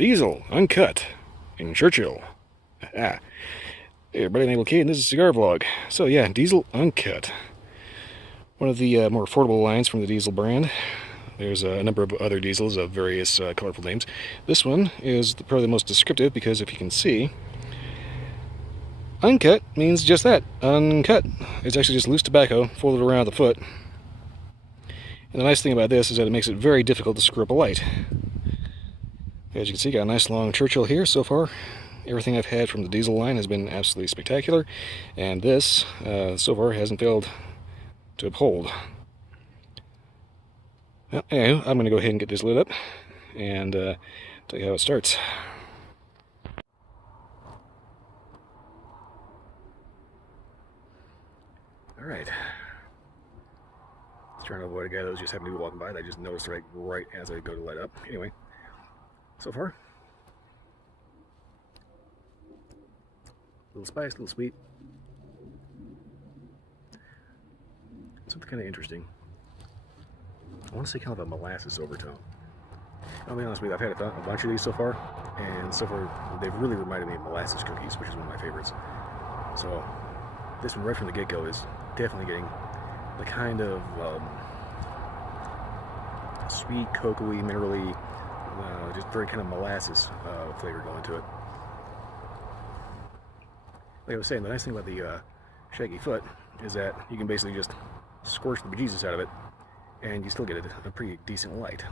Diesel, Uncut, in Churchill. Hey everybody, I'm okay, and this is a cigar vlog. So yeah, Diesel Uncut. One of the more affordable lines from the Diesel brand. There's a number of other diesels of various colorful names. This one is probably the most descriptive because if you can see, Uncut means just that, uncut. It's actually just loose tobacco folded around the foot. And the nice thing about this is that it makes it very difficult to screw up a light. As you can see, got a nice long Churchill here so far. Everything I've had from the Diesel line has been absolutely spectacular, and this, so far, hasn't failed to uphold. Well, anyway, I'm going to go ahead and get this lit up and tell you how it starts. Alright. Trying to avoid a guy that was just happening to be walking by that I just noticed right as I go to light up. Anyway, so far, a little spice, a little sweet. Something kind of interesting. I want to say kind of a molasses overtone. I'll be honest with you, I've had a bunch of these so far, and so far they've really reminded me of molasses cookies, which is one of my favorites. So this one right from the get-go is definitely getting the kind of sweet, cocoa-y, minerally, just very kind of molasses flavor going to it. Like I was saying, the nice thing about the shaggy foot is that you can basically just scorch the bejesus out of it and you still get a pretty decent light.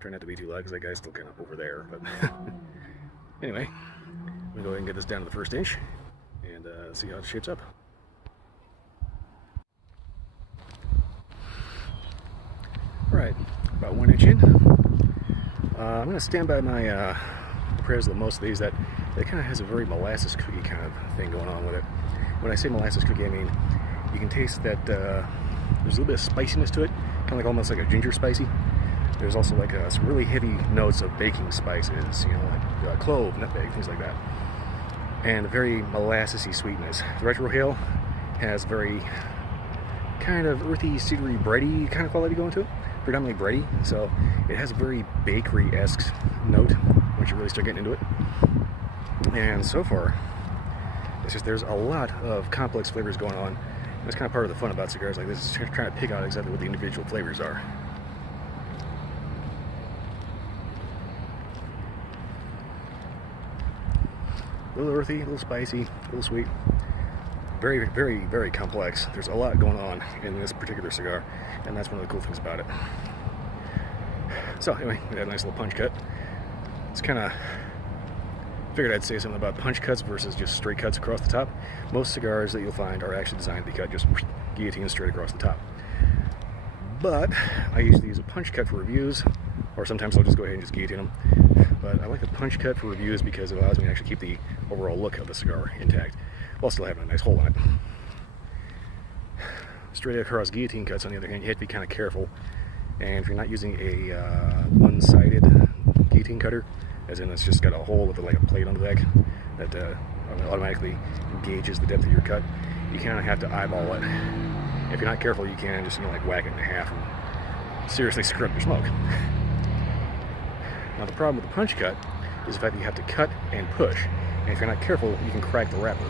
Try not to be too loud because that guy's still kind of over there, but anyway, I'm gonna go ahead and get this down to the first inch and see how it shapes up. Alright, about 1 inch in. I'm going to stand by my prayers that most of these, that it kind of has a very molasses cookie kind of thing going on with it. When I say molasses cookie, I mean you can taste that there's a little bit of spiciness to it, kind of like almost like a ginger spicy. There's also like some really heavy notes of baking spices, you know, like clove, nutmeg, things like that. And a very molassesy sweetness. The retrohale has very kind of earthy, cedary, bready kind of quality going to it. Predominantly bready, so it has a very bakery-esque note once you really start getting into it. And so far, it's just there's a lot of complex flavors going on. That's kind of part of the fun about cigars like this, is trying to pick out exactly what the individual flavors are. A little earthy, a little spicy, a little sweet. Very, very, very complex. There's a lot going on in this particular cigar, and that's one of the cool things about it. So anyway, we got a nice little punch cut. It's kind of figured I'd say something about punch cuts versus just straight cuts across the top. Most cigars that you'll find are actually designed to be cut just guillotine straight across the top. But I usually use a punch cut for reviews, or sometimes I'll just go ahead and just guillotine them. But I like the punch cut for reviews because it allows me to actually keep the overall look of the cigar intact, while still having a nice hole in it. Straight across guillotine cuts, on the other hand, you have to be kind of careful. And if you're not using a one-sided guillotine cutter, as in it's just got a hole with like a plate on the back that automatically gauges the depth of your cut, you kind of have to eyeball it. If you're not careful, you can just, you know, like whack it in half and seriously screw up your smoke. Now the problem with the punch cut is the fact that you have to cut and push, and if you're not careful, you can crack the wrapper.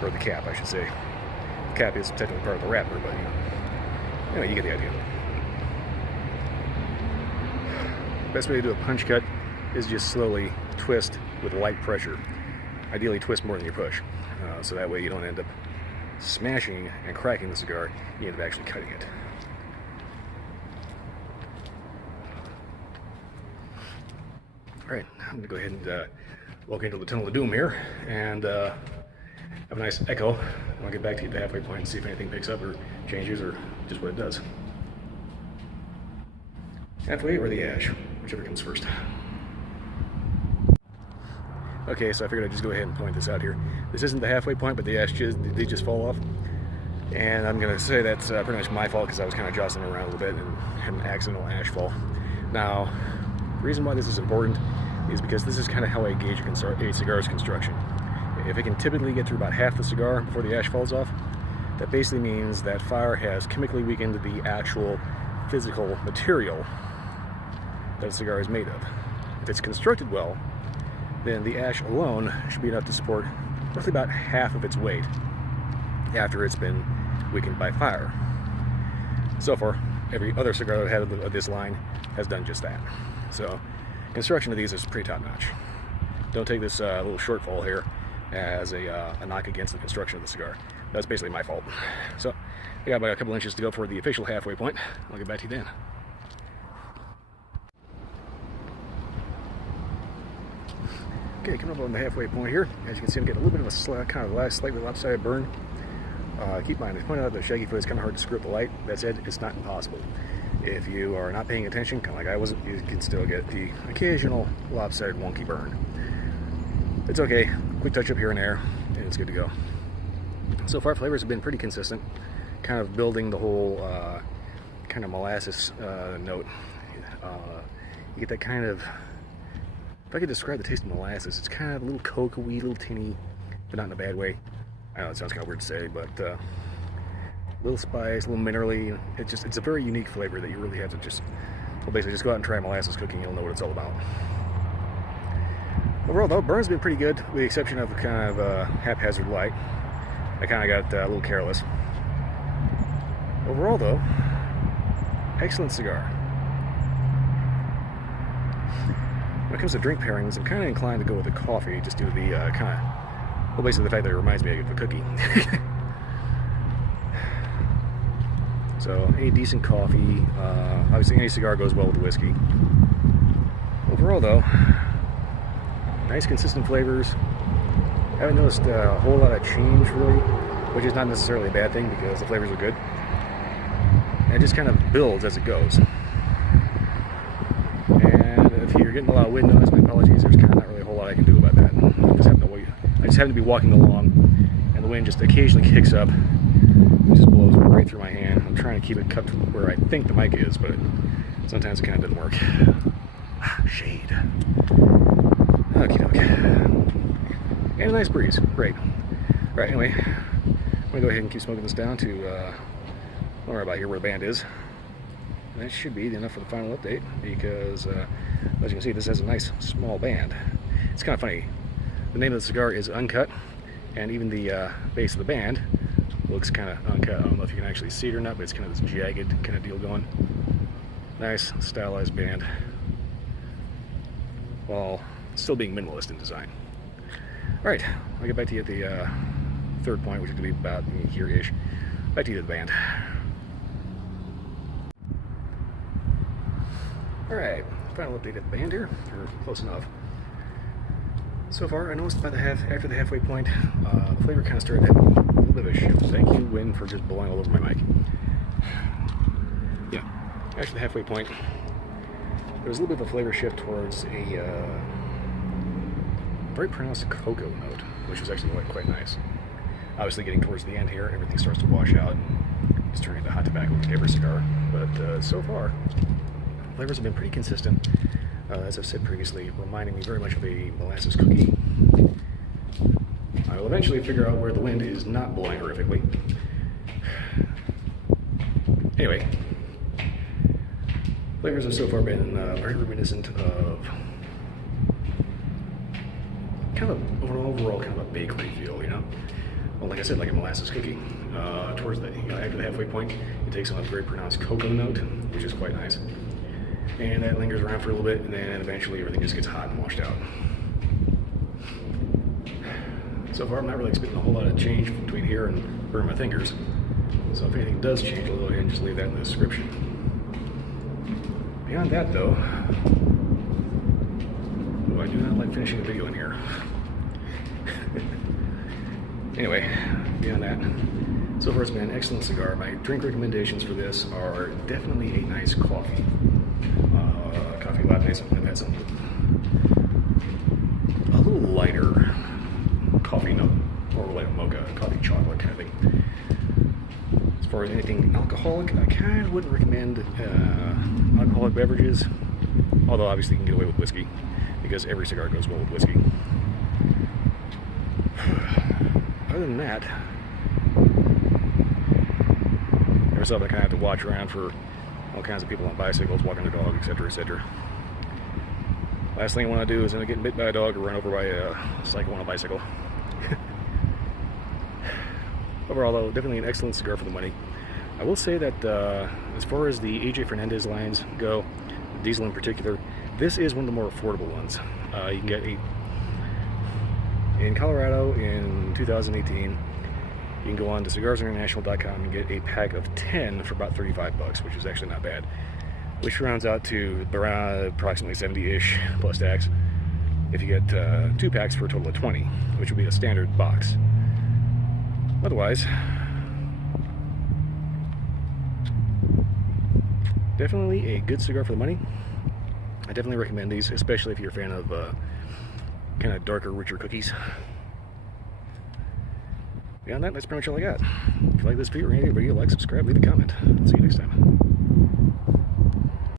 Or the cap, I should say. The cap is technically part of the wrapper, but anyway, you get the idea. Best way to do a punch cut is just slowly twist with light pressure. Ideally, twist more than you push, so that way you don't end up smashing and cracking the cigar. You end up actually cutting it. All right, I'm going to go ahead and walk into the tunnel of doom here, and have a nice echo. I'll get back to you at the halfway point and see if anything picks up or changes or just what it does. Halfway or the ash, whichever comes first. Okay, so I figured I'd just go ahead and point this out here. This isn't the halfway point, but the ash did just fall off. And I'm going to say that's pretty much my fault because I was kind of jostling around a little bit and had an accidental ash fall. Now, the reason why this is important is because this is kind of how I gauge a cigar's construction. If it can typically get through about half the cigar before the ash falls off, that basically means that fire has chemically weakened the actual physical material that a cigar is made of. If it's constructed well, then the ash alone should be enough to support roughly about half of its weight after it's been weakened by fire. So far, every other cigar I've had of this line has done just that. So, construction of these is pretty top-notch. Don't take this little shortfall here as a knock against the construction of the cigar. That's basically my fault. So, I got about a couple inches to go for the official halfway point. I'll get back to you then. Okay, coming up on the halfway point here. As you can see, I'm getting a little bit of a kind of slightly lopsided burn. Keep in mind, as pointed out, the shaggy foot is kind of hard to screw up the light. That said, it's not impossible. If you are not paying attention, kind of like I wasn't, you can still get the occasional lopsided wonky burn. It's okay. Quick touch up here and there, and it's good to go. So far, flavors have been pretty consistent, kind of building the whole kind of molasses note. You get that kind of, if I could describe the taste of molasses, it's kind of a little cocoa-y, a little tinny, but not in a bad way. I know it sounds kind of weird to say, but a little spice, a little minerally. It's a very unique flavor that you really have to basically just go out and try a molasses cookie and you'll know what it's all about. Overall though, burn's been pretty good with the exception of a kind of haphazard light. I kind of got a little careless. Overall though, excellent cigar. When it comes to drink pairings, I'm kind of inclined to go with the coffee just due to the well, basically the fact that it reminds me of a cookie. So, any decent coffee, obviously any cigar goes well with whiskey. Overall though, nice consistent flavors. Haven't noticed a whole lot of change really, which is not necessarily a bad thing because the flavors are good. And it just kind of builds as it goes. And if you're getting a lot of wind noise, my apologies, there's kind of not really a whole lot I can do about that. I just happen to be walking along and the wind just occasionally kicks up. It just blows right through my hand. I'm trying to keep it cupped where I think the mic is, but sometimes it kind of doesn't work. Shade. Okie doke. And a nice breeze. Great. Alright, anyway, I'm going to go ahead and keep smoking this down to, don't worry about here where the band is. And that should be enough for the final update because, as you can see, this has a nice small band. It's kind of funny. The name of the cigar is Uncut, and even the base of the band looks kind of uncut. I don't know if you can actually see it or not, but it's kind of this jagged kind of deal going. Nice, stylized band, while still being minimalist in design. Alright, I'll get back to you at the third point, which is going to be about here-ish. Back to you at the band. Alright, final update at the band here, or close enough. So far, I noticed about after the halfway point, the flavor kind of started having a little bit of a shift. Thank you, wind, for just blowing all over my mic. Yeah, after the halfway point, there was a little bit of a flavor shift towards a very pronounced cocoa note, which was actually quite nice. Obviously, getting towards the end here, everything starts to wash out and just turn into hot tobacco like every cigar. But so far, flavors have been pretty consistent. As I've said previously, reminding me very much of a molasses cookie. I will eventually figure out where the wind is not blowing horrifically. Anyway, flavors have so far been very reminiscent of kind of an overall kind of a bakery feel, you know? Well, like I said, like a molasses cookie. Towards the, after the halfway point, it takes on a very pronounced cocoa note, which is quite nice. And that lingers around for a little bit, and then eventually everything just gets hot and washed out. So far, I'm not really expecting a whole lot of change between here and burn my fingers. So if anything does change, I'll go ahead and just leave that in the description. Beyond that, though, I do not like finishing the video in here. Anyway, beyond that, so far it's been an excellent cigar. My drink recommendations for this are definitely a nice coffee. Coffee latte, something like that, something a little lighter coffee note, or like a mocha, coffee chocolate kind of thing. As far as anything alcoholic, I kind of wouldn't recommend alcoholic beverages, although obviously you can get away with whiskey, because every cigar goes well with whiskey. Other than that, there's something I kind of have to watch around for all kinds of people on bicycles, walking their dog, etc., etc. Last thing I want to do is end up getting bit by a dog or run over by a cycle on a bicycle. Overall, though, definitely an excellent cigar for the money. I will say that as far as the AJ Fernandez lines go, Diesel in particular, this is one of the more affordable ones. You can get in Colorado in 2018. You can go on to cigarsinternational.com and get a pack of 10 for about 35 bucks, which is actually not bad. Which rounds out to around approximately 70-ish plus tax if you get 2 packs for a total of 20, which would be a standard box. Otherwise, definitely a good cigar for the money. I definitely recommend these, especially if you're a fan of kind of darker, richer cookies. Beyond that, that's pretty much all I got. If you like this video or any video, like, subscribe, leave a comment. See you next time.